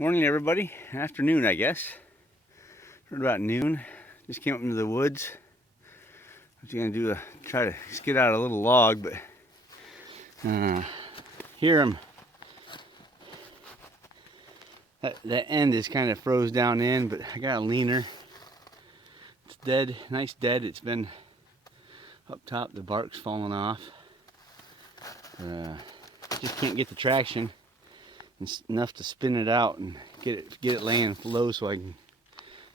Morning, everybody. Afternoon, I guess. Right about noon. Just came up into the woods. I was gonna do try to skid out a little log, but here I'm. That end is kind of froze down in, but I got a leaner. It's dead, nice dead. It's been up top. The bark's fallen off. Just can't get the traction. It's enough to spin it out and get it laying low so I can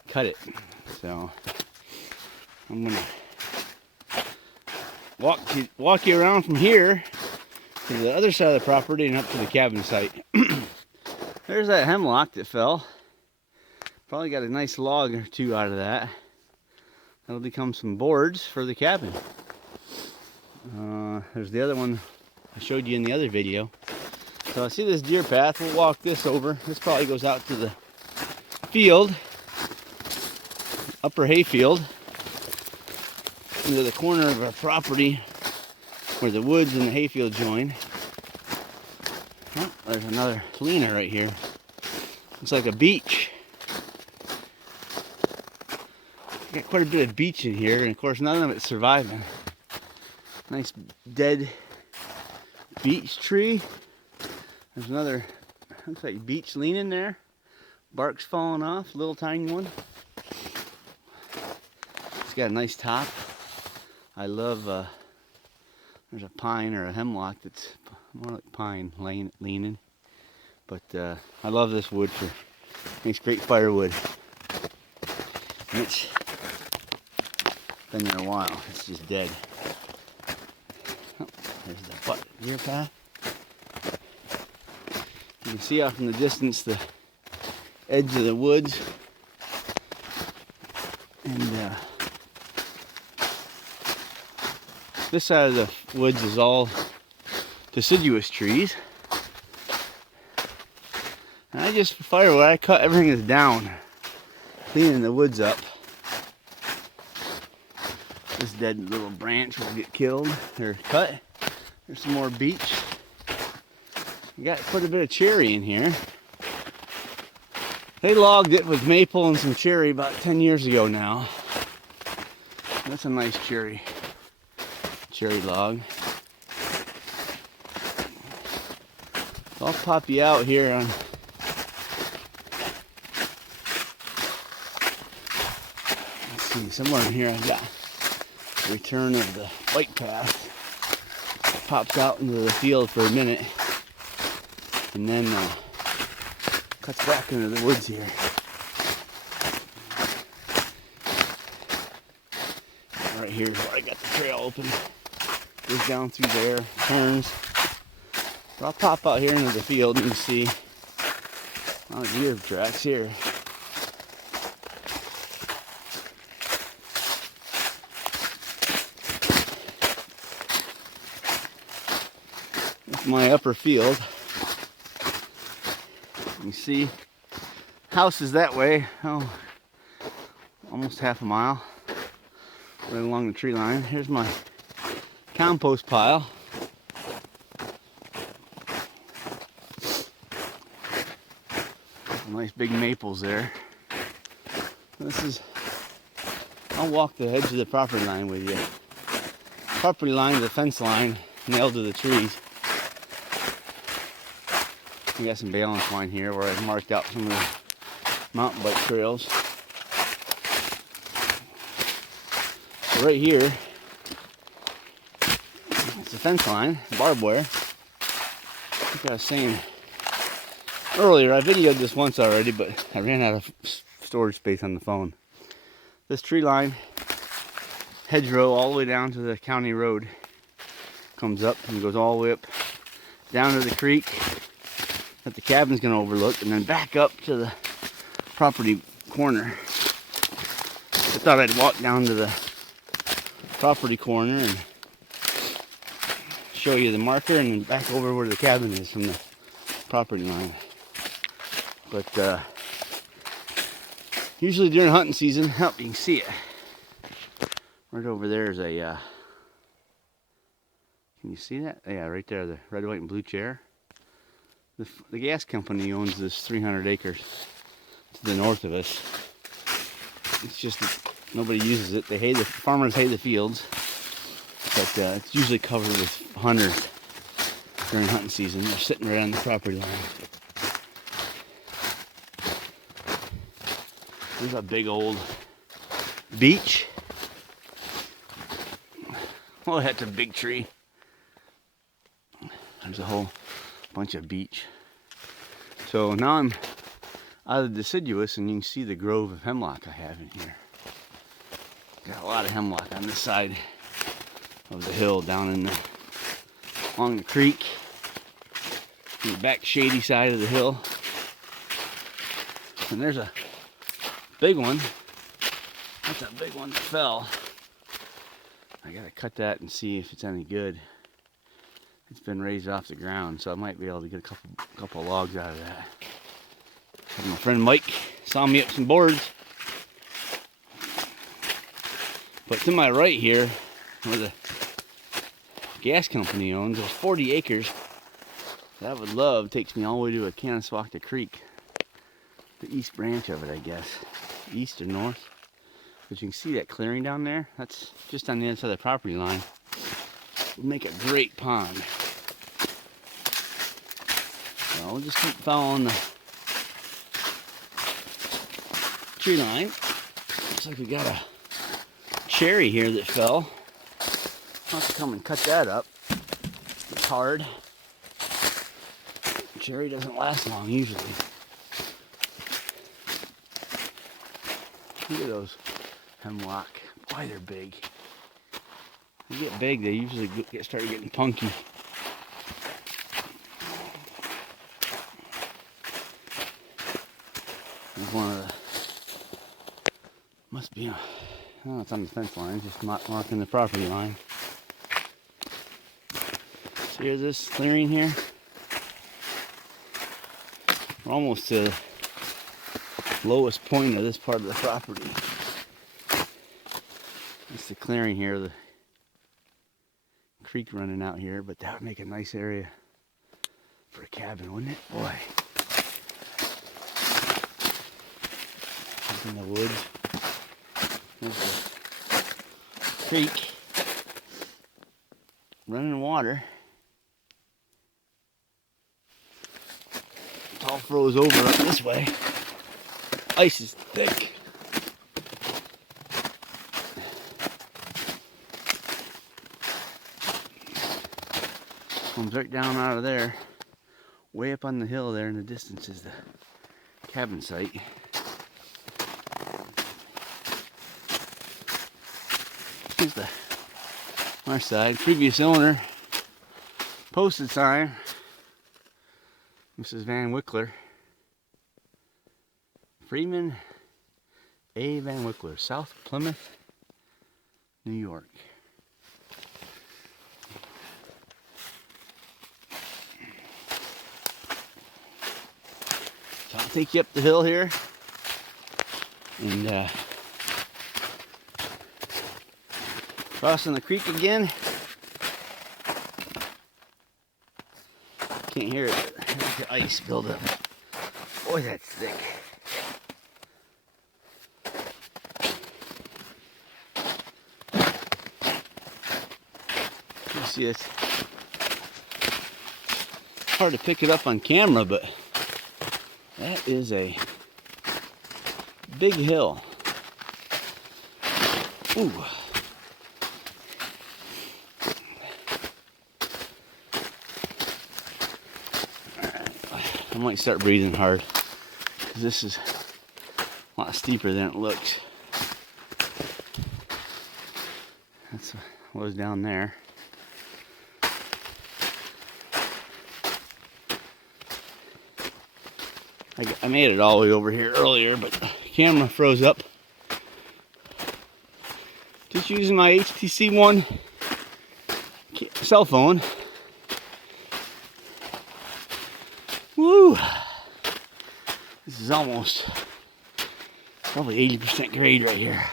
cut it. So I'm gonna walk you around from here to the other side of the property and up to the cabin site. There's that hemlock that fell. Probably got a nice log or two out of that. That'll become some boards for the cabin. There's the other one I showed you in the other video. So I see this deer path. We'll walk this over. This probably goes out to the field, upper hayfield, into the corner of our property where the woods and the hayfield join. Oh, there's another leaner right here. Looks like a beech. Got quite a bit of beech in here, and of course none of it's surviving. Nice dead beech tree. There's another, looks like beech leaning there. Bark's falling off, little tiny one. It's got a nice top. I love, there's a pine or a hemlock that's more like pine leaning. But I love this wood makes great firewood. And it's been there a while, it's just dead. Oh, there's the deer path. You can see off in the distance the edge of the woods, and this side of the woods is all deciduous trees. And I just firewood, I cut everything is down, cleaning the woods up. This dead little branch will get killed or cut. There's some more beech. You got quite a bit of cherry in here. They logged it with maple and some cherry about 10 years ago now. That's a nice cherry log. So I'll pop you out here on let's see, somewhere in here I've got the return of the bike path. Pops out into the field for a minute and then cuts back into the woods here. Right here is where I got the trail open. Goes down through there, turns. So I'll pop out here into the field and you see a lot of deer tracks here. That's my upper field. You see, house is that way, almost half a mile, right along the tree line. Here's my compost pile. Some nice big maples there. I'll walk the edge of the property line with you. Property line, the fence line, nailed to the trees. We got some balance line here where I've marked out some of the mountain bike trails. So right here, it's the fence line, barbed wire. Like I was saying earlier, I videoed this once already, but I ran out of storage space on the phone. This tree line, hedgerow all the way down to the county road, comes up and goes all the way up down to the creek that the cabin's gonna overlook, and then back up to the property corner. I thought I'd walk down to the property corner and show you the marker and then back over where the cabin is from the property line. But usually during hunting season, you can see it. Right over there is a, can you see that? Yeah, right there, the red, white, and blue chair. The gas company owns this 300 acres to the north of us. It's just that nobody uses it. Farmers hay the fields, but it's usually covered with hunters during hunting season. They're sitting right on the property line. There's a big old beech. Oh, that's a big tree. There's a whole bunch of beech. So now I'm out of the deciduous, and you can see the grove of hemlock I have in here. Got a lot of hemlock on this side of the hill, down along the creek, in the back shady side of the hill. And there's a big one. That's a big one that fell. I gotta cut that and see if it's any good. It's been raised off the ground, so I might be able to get a couple of logs out of that. My friend Mike saw me up some boards. But to my right here, where the gas company owns, there's 40 acres that I would love. Takes me all the way to Canaswacta Creek, the east branch of it, I guess, east or north. But you can see that clearing down there. That's just on the other side of the property line. Would make a great pond. So we'll just keep following the tree line. Looks like we got a cherry here that fell. I'll have to come and cut that up. It's hard. Cherry doesn't last long usually. Look at those hemlock. Boy, they're big. They get big, they usually start getting punky. There's one of the, must be, oh, it's on the fence line, just marking the property line. So here's this clearing here. We're almost to the lowest point of this part of the property. It's the clearing here, the creek running out here, but that would make a nice area for a cabin, wouldn't it? Boy. Up in the woods. There's the creek. Running water. It's all froze over up this way. Ice is thick. Comes right down out of there. Way up on the hill there in the distance is the cabin site. Here's the our side. Previous owner. Posted sign. Mrs. Van Wickler. Freeman A. Van Wickler, South Plymouth, New York. So I'll take you up the hill here and crossing the creek again. Can't hear it, but there's the ice buildup. Boy, that's thick. You see, it's hard to pick it up on camera, but that is a big hill. Ooh. I might start breathing hard because this is a lot steeper than it looks. That's what was down there. I made it all the way over here earlier, but the camera froze up. Just using my HTC One cell phone. Woo! This is almost probably 80% grade right here.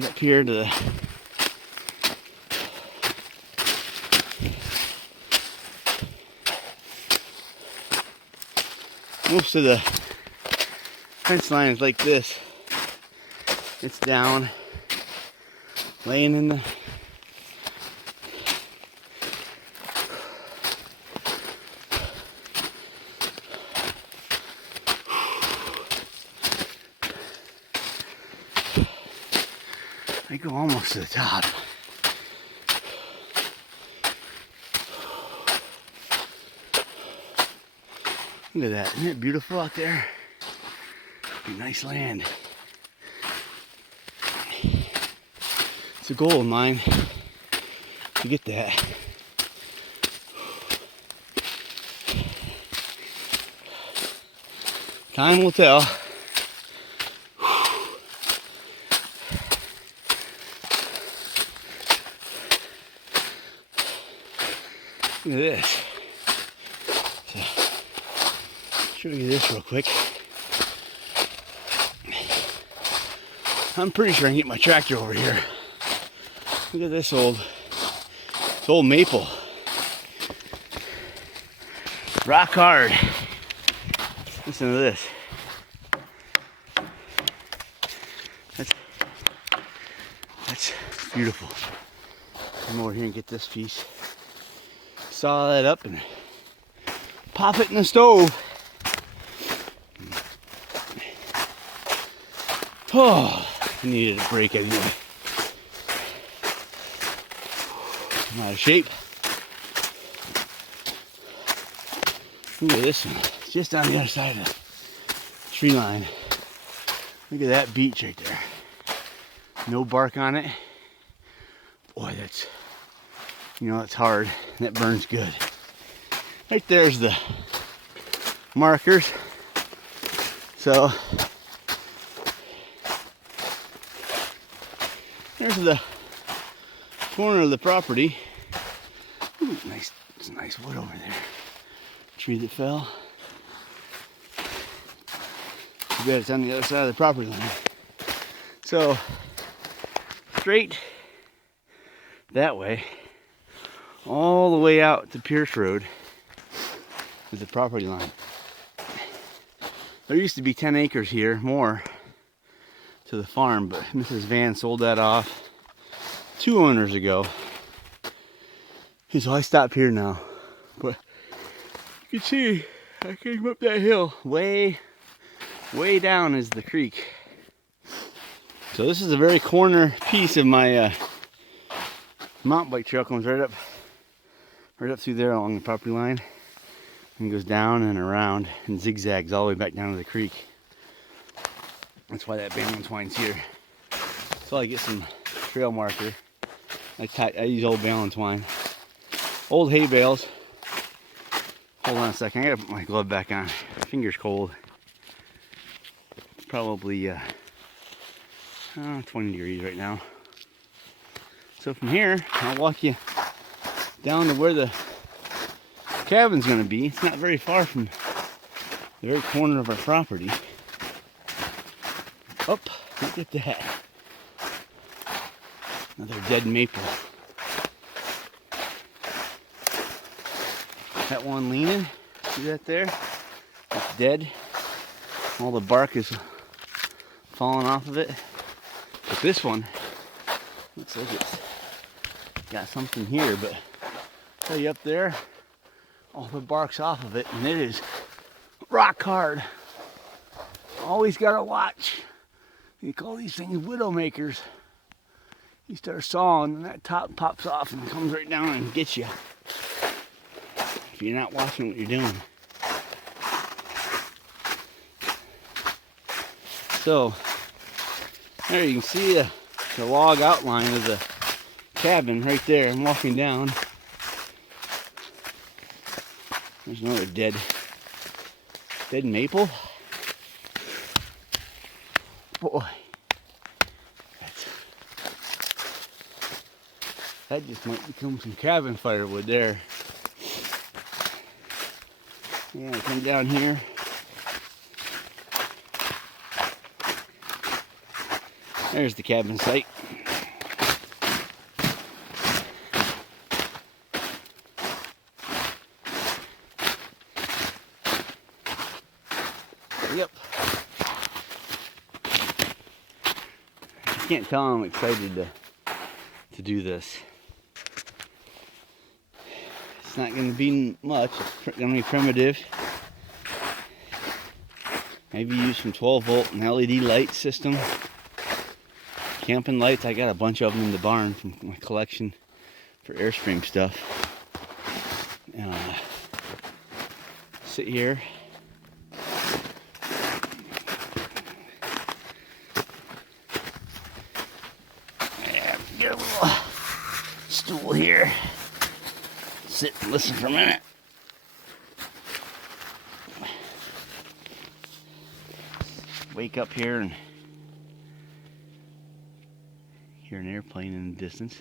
get up here to the most of the fence line is like this. It's down, laying in the I go almost to the top. Look at that. Isn't it beautiful out there? Nice land. It's a goal of mine to get that. Time will tell. Look at this. So, show you this real quick. I'm pretty sure I can get my tractor over here. Look at this old maple. Rock hard. Listen to this. That's beautiful. Come over here and get this piece. Saw that up and pop it in the stove. Oh, I needed a break anyway. I'm out of shape. Look at this one. It's just on the other side of the tree line. Look at that beech right there. No bark on it. Boy, that's, that's hard. And that burns good. Right there's the markers. So there's the corner of the property. Ooh, nice, some nice wood over there. Tree that fell. Too bad it's on the other side of the property line. So straight that way, all the way out to Pierce Road is the property line. There used to be 10 acres here, more, to the farm, but Mrs. Van sold that off 2 owners ago. And so I stop here now. But you can see I came up that hill. Way down is the creek. So this is a very corner piece of my mountain bike trail. Comes right up through there along the property line and goes down and around and zigzags all the way back down to the creek. That's why that balance twine's here. So I get some trail marker. I use old balance twine, old hay bales. Hold on a second, I gotta put my glove back on. My finger's cold. It's probably 20 degrees right now. So from here, I'll walk you down to where the cabin's gonna be. It's not very far from the very corner of our property. Up, look at that. Another dead maple. That one leaning, see that there? It's dead. All the bark is falling off of it. But this one looks like it's got something here, but I'll tell you up there, all the bark's off of it, and it is rock hard. Always gotta watch. You call these things widowmakers. You start sawing, and that top pops off and comes right down and gets you. If you're not watching what you're doing. So, there you can see the log outline of the cabin right there. I'm walking down. There's another dead maple. Boy, that just might become some cabin firewood there. Yeah, come down here. There's the cabin site. Yep. I can't tell I'm excited to do this. It's not going to be much. It's going to be primitive. Maybe use some 12 volt and LED light system. Camping lights, I got a bunch of them in the barn from my collection for Airstream stuff. Sit here. And get a little stool here. Sit and listen for a minute. Wake up here and hear an airplane in the distance.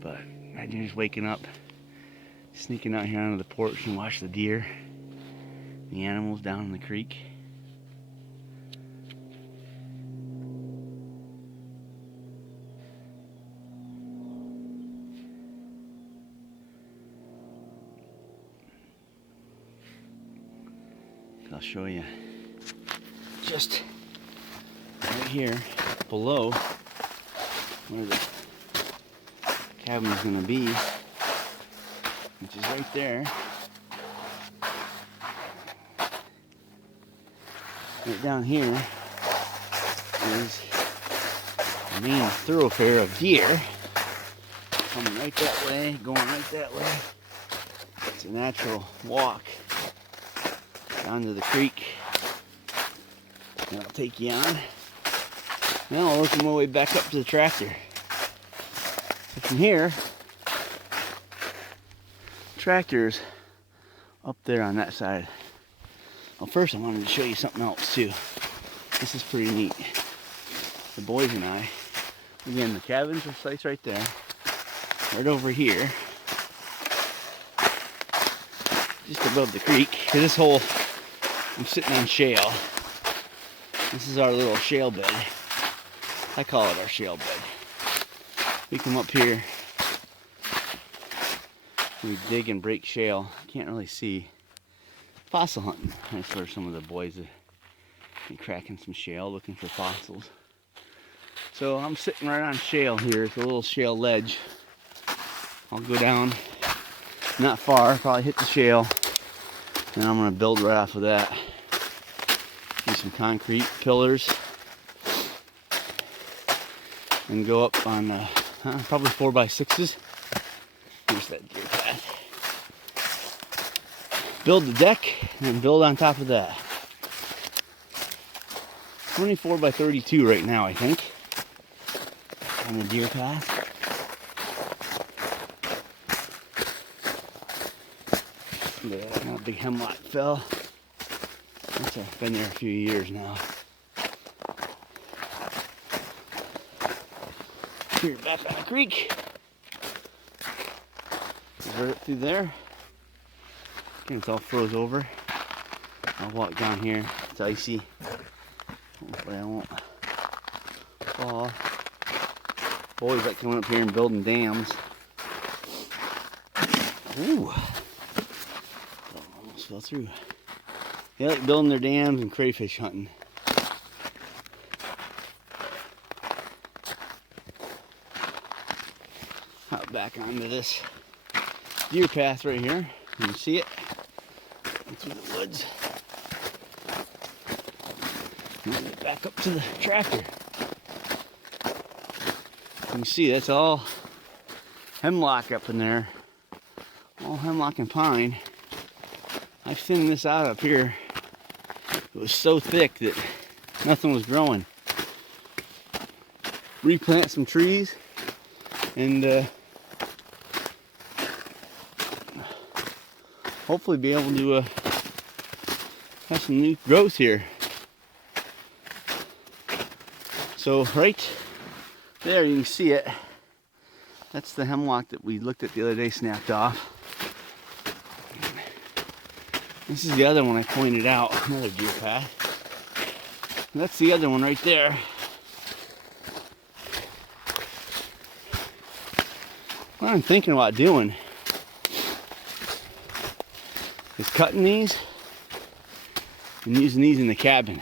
But imagine just waking up, sneaking out here onto the porch and watch the deer, the animals down in the creek. I'll show you just right here below where the cabin is going to be, which is right there. Right down here is the main thoroughfare of deer. Coming right that way, going right that way. It's a natural walk down to the creek. And I'll take you on. Now I'll work my way back up to the tractor. So from here, tractor's up there on that side. Well, first I wanted to show you something else too. This is pretty neat. The boys and I, again, the cabins are sites right there. Right over here, just above the creek. This whole, I'm sitting on shale. This is our little shale bed. I call it our shale bed. We come up here, we dig and break shale. Can't really see. Fossil hunting. That's where some of the boys have been cracking some shale, looking for fossils. So I'm sitting right on shale here. It's a little shale ledge. I'll go down, not far, probably hit the shale, and I'm going to build right off of that. Do some concrete pillars, and go up on probably 4x6s. Here's that deer path. Build the deck, and then build on top of that. 24 by 32 right now, I think, on the deer path. A big hemlock fell. It's been there a few years now. Here, back on the creek. Right up through there. Again, it's all froze over. I'll walk down here. It's icy. Hopefully I won't fall. Boys like coming up here and building dams. Ooh. Almost fell through. They like building their dams and crayfish hunting. Hop back onto this deer path right here. You can see it through the woods. And then get back up to the tractor. You can see that's all hemlock up in there. All hemlock and pine. I thinned this out up here. It was so thick that nothing was growing. Replant some trees and hopefully be able to have some new growth here. So right there you can see it. That's the hemlock that we looked at the other day, snapped off. This is the other one I pointed out, another deer path. That's the other one right there. What I'm thinking about doing is cutting these and using these in the cabin.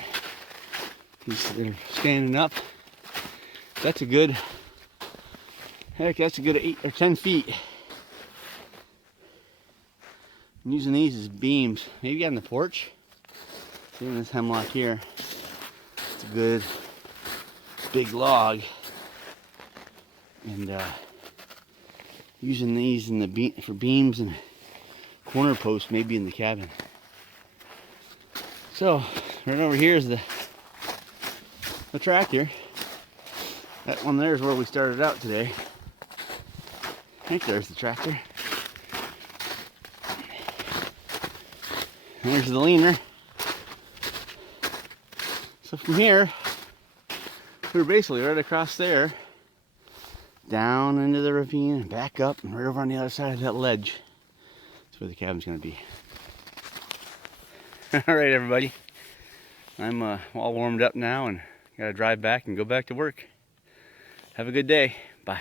They're standing up. That's a good, heck, that's a good 8 or 10 feet. I'm using these as beams, maybe on the porch. See this hemlock here. It's a good big log, and using these in the for beams and corner posts, maybe in the cabin. So right over here is the tractor. That one there is where we started out today. I think there's the tractor. There's the leaner. So from here, we were basically right across there, down into the ravine and back up and right over on the other side of that ledge. That's where the cabin's gonna be. All right, everybody. I'm all warmed up now and gotta drive back and go back to work. Have a good day. Bye.